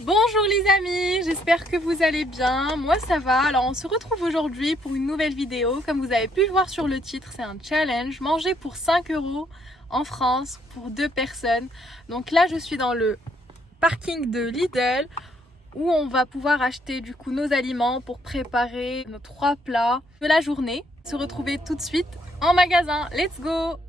Bonjour les amis, j'espère que vous allez bien, moi ça va. Alors on se retrouve aujourd'hui pour une nouvelle vidéo. Comme vous avez pu le voir sur le titre, c'est un challenge, manger pour 5 € en France pour 2 personnes. Donc là je suis dans le parking de Lidl où on va pouvoir acheter du coup nos aliments pour préparer nos 3 plats de la journée. Se retrouver tout de suite en magasin, let's go!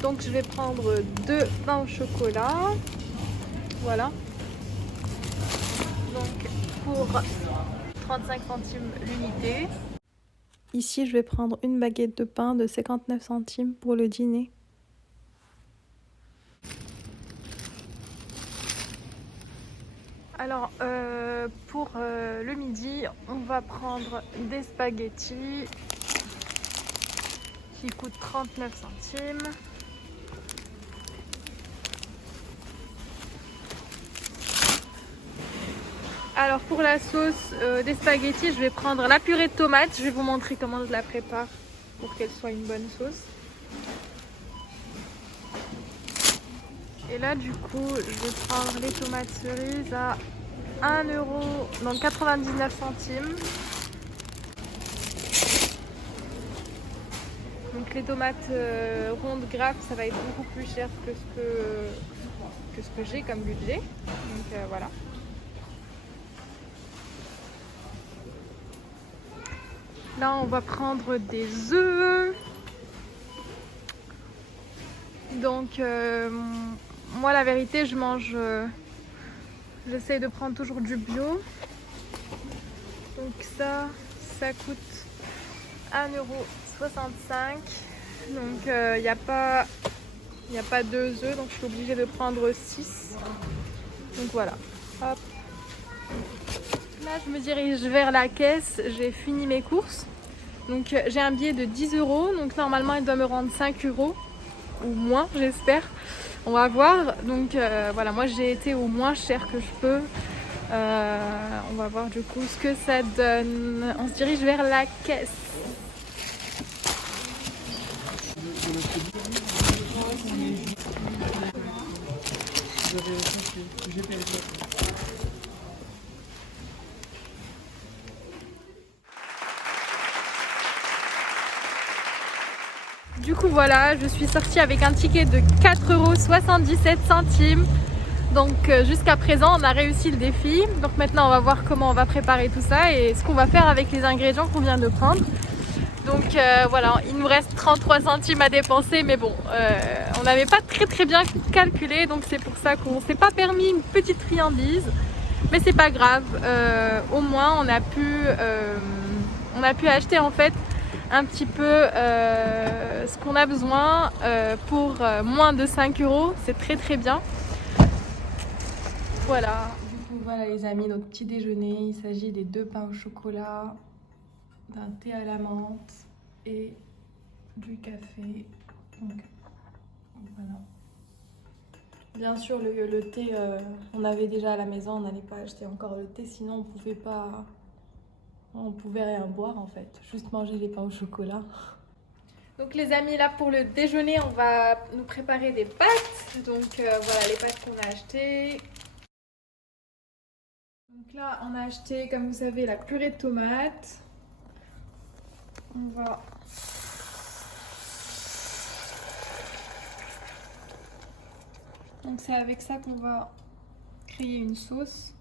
Donc je vais prendre 2 pains au chocolat, voilà, donc pour 35 centimes l'unité. Ici je vais prendre une baguette de pain de 59 centimes pour le dîner. Alors pour le midi, on va prendre des spaghettis qui coûtent 39 centimes. Alors pour la sauce des spaghettis, je vais prendre la purée de tomates. Je vais vous montrer comment je la prépare pour qu'elle soit une bonne sauce. Et là du coup, je vais prendre les tomates cerises à 1 €, donc 99 centimes. Donc les tomates rondes grappes, ça va être beaucoup plus cher que ce que j'ai comme budget. Donc voilà. Là, on va prendre des œufs. Donc, moi, la vérité, j'essaye de prendre toujours du bio. Donc ça coûte 1,65 €. Donc, il n'y a pas 2 œufs, donc je suis obligée de prendre 6. Donc voilà. Hop. Là, je me dirige vers la caisse. J'ai fini mes courses. Donc j'ai un billet de 10 €, donc normalement il doit me rendre 5 € ou moins, j'espère. On va voir. Donc voilà, moi j'ai été au moins cher que je peux. On va voir du coup ce que ça donne. On se dirige vers la caisse. Du coup voilà, je suis sortie avec un ticket de 4,77 €. Donc jusqu'à présent on a réussi le défi. Donc maintenant on va voir comment on va préparer tout ça et ce qu'on va faire avec les ingrédients qu'on vient de prendre. Donc voilà, il nous reste 33 centimes à dépenser, mais bon, on n'avait pas très bien calculé, donc c'est pour ça qu'on s'est pas permis une petite friandise. Mais c'est pas grave, au moins on a pu acheter en fait un petit peu ce qu'on a besoin pour moins de 5 €. C'est très bien. Voilà. Du coup, voilà les amis, notre petit déjeuner. Il s'agit des 2 pains au chocolat, d'un thé à la menthe et du café. Donc voilà. Bien sûr, le thé, on avait déjà à la maison, on n'allait pas acheter encore le thé, sinon on pouvait rien boire en fait, juste manger les pains au chocolat. Donc les amis, là pour le déjeuner, on va nous préparer des pâtes. Donc voilà les pâtes qu'on a achetées. Donc là, on a acheté, comme vous savez, la purée de tomates. On va donc c'est avec ça qu'on va créer une sauce.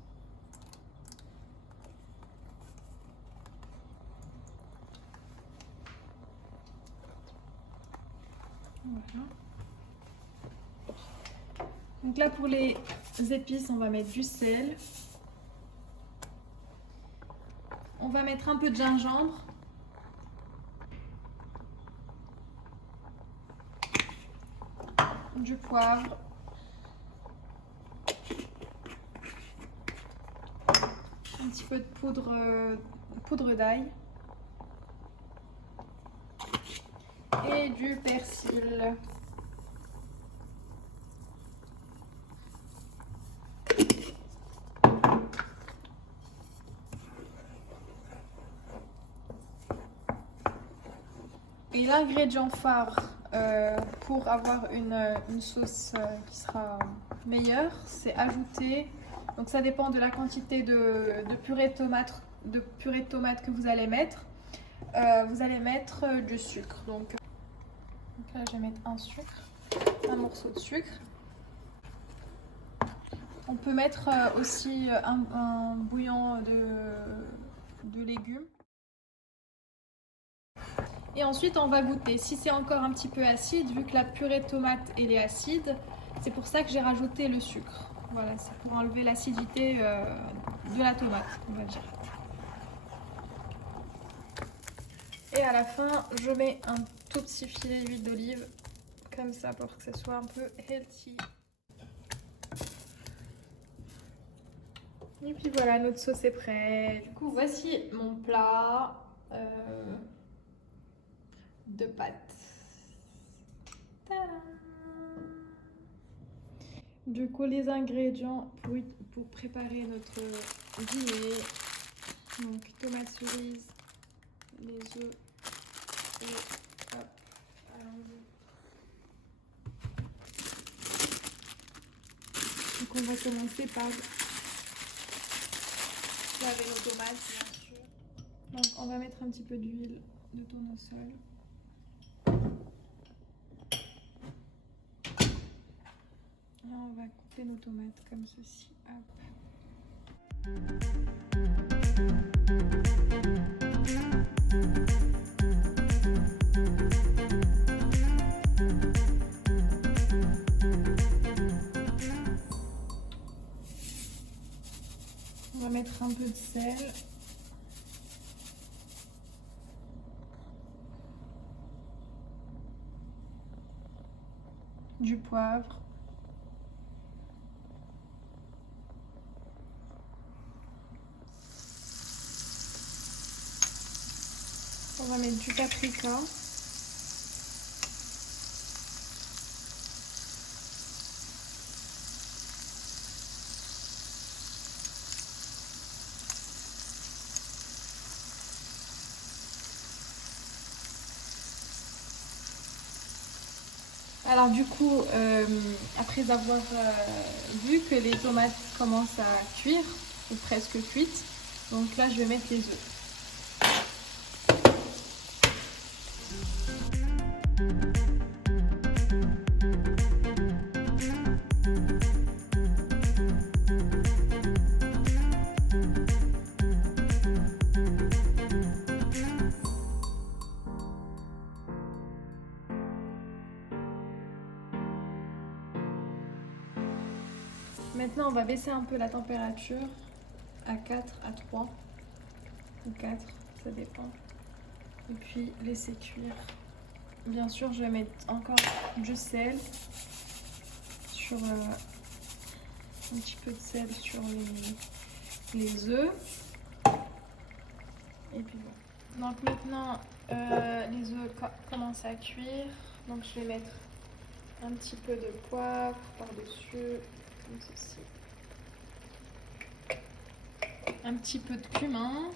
Voilà. Donc là pour les épices, on va mettre du sel. On va mettre un peu de gingembre. Du poivre. Un petit peu de poudre d'ail. et du persil. Et l'ingrédient phare pour avoir une sauce qui sera meilleure, c'est ajouter, donc ça dépend de la quantité de purée de tomate que vous allez mettre. Vous allez mettre du sucre. Donc là, je vais mettre un morceau de sucre. On peut mettre aussi un bouillon de légumes. Et ensuite, on va goûter. Si c'est encore un petit peu acide, vu que la purée de tomate elle est acide, c'est pour ça que j'ai rajouté le sucre. Voilà, c'est pour enlever l'acidité de la tomate, on va dire. Et à la fin, je mets un tout petit filet d'huile d'olive, comme ça, pour que ce soit un peu healthy. Et puis voilà, notre sauce est prête. Du coup, voici mon plat de pâtes. Tadam! Du coup, les ingrédients pour préparer notre dîner. Donc, tomates cerises, les œufs et hop, allons-y. Donc, on va commencer par laver nos tomates, bien sûr. Donc, on va mettre un petit peu d'huile de tournesol. Là, on va couper nos tomates comme ceci. Hop. On va mettre un peu de sel. Du poivre. On va mettre du paprika. Alors du coup, après avoir vu que les tomates commencent à cuire, ou presque cuites, donc là je vais mettre les œufs. Maintenant, on va baisser un peu la température à 4, à 3 ou 4, ça dépend. Et puis laisser cuire. Bien sûr, je vais mettre encore du sel sur un petit peu de sel sur les œufs. Et puis bon. Donc maintenant, les œufs commencent à cuire. Donc je vais mettre un petit peu de poivre par-dessus. Comme ceci. Un petit peu de cumin.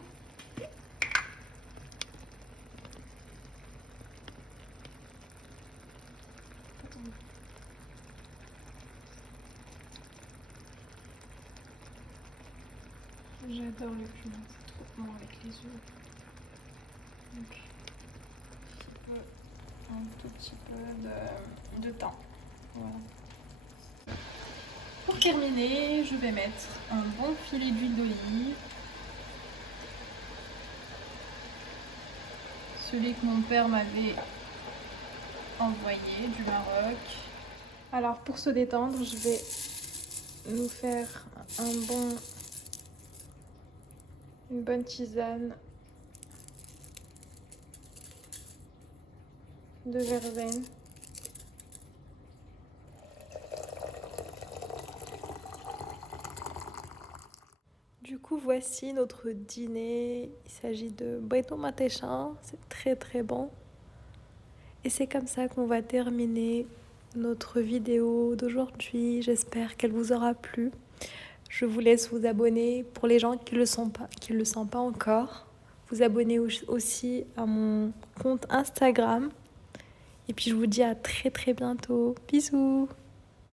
J'adore le cumin, c'est trop bon avec les œufs. Donc, un tout petit peu de thym. Voilà. Pour terminer, je vais mettre un bon filet d'huile d'olive. Celui que mon père m'avait envoyé du Maroc. Alors pour se détendre, je vais nous faire une bonne tisane de verveine. Du coup, voici notre dîner. Il s'agit de bretto matechan, c'est très très bon. Et c'est comme ça qu'on va terminer notre vidéo d'aujourd'hui. J'espère qu'elle vous aura plu. Je vous laisse vous abonner pour les gens qui le sont pas encore. Vous abonner aussi à mon compte Instagram. Et puis je vous dis à très très bientôt. Bisous!